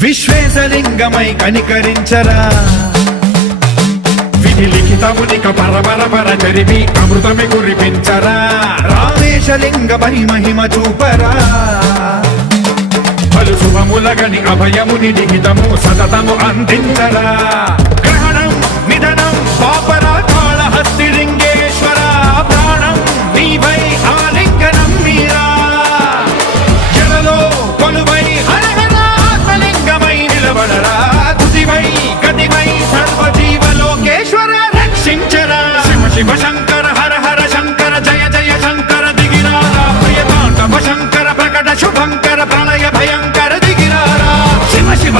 విశ్వేశలింగమై కనికరించరా విధి లిఖితమునిక పరపర చరివి అమృతమి కురిపించరా రామేశలింగమై మహిమ చూపరా పలు శుభములగని అభయముని లిఖితము సతతము అందించరా గ్రహణం నిధనం పాపరా కాళహస్తిలింగేశ్వర ప్రాణం నీవై ఆలింగనం మీరా జలలో కొలువై హరహర ఆత్మలింగమై నిలబడరా తుదివై గతివై సర్వజీవలోకేశ్వర రక్షించరా శివ శివ శంకర హర హర శంకర జయ జయ శంకర దిగిరారా ప్రియతాండవ శంకర ప్రకట శుభంకర ప్రళయ భయంకర దిగిరారా శివ శివ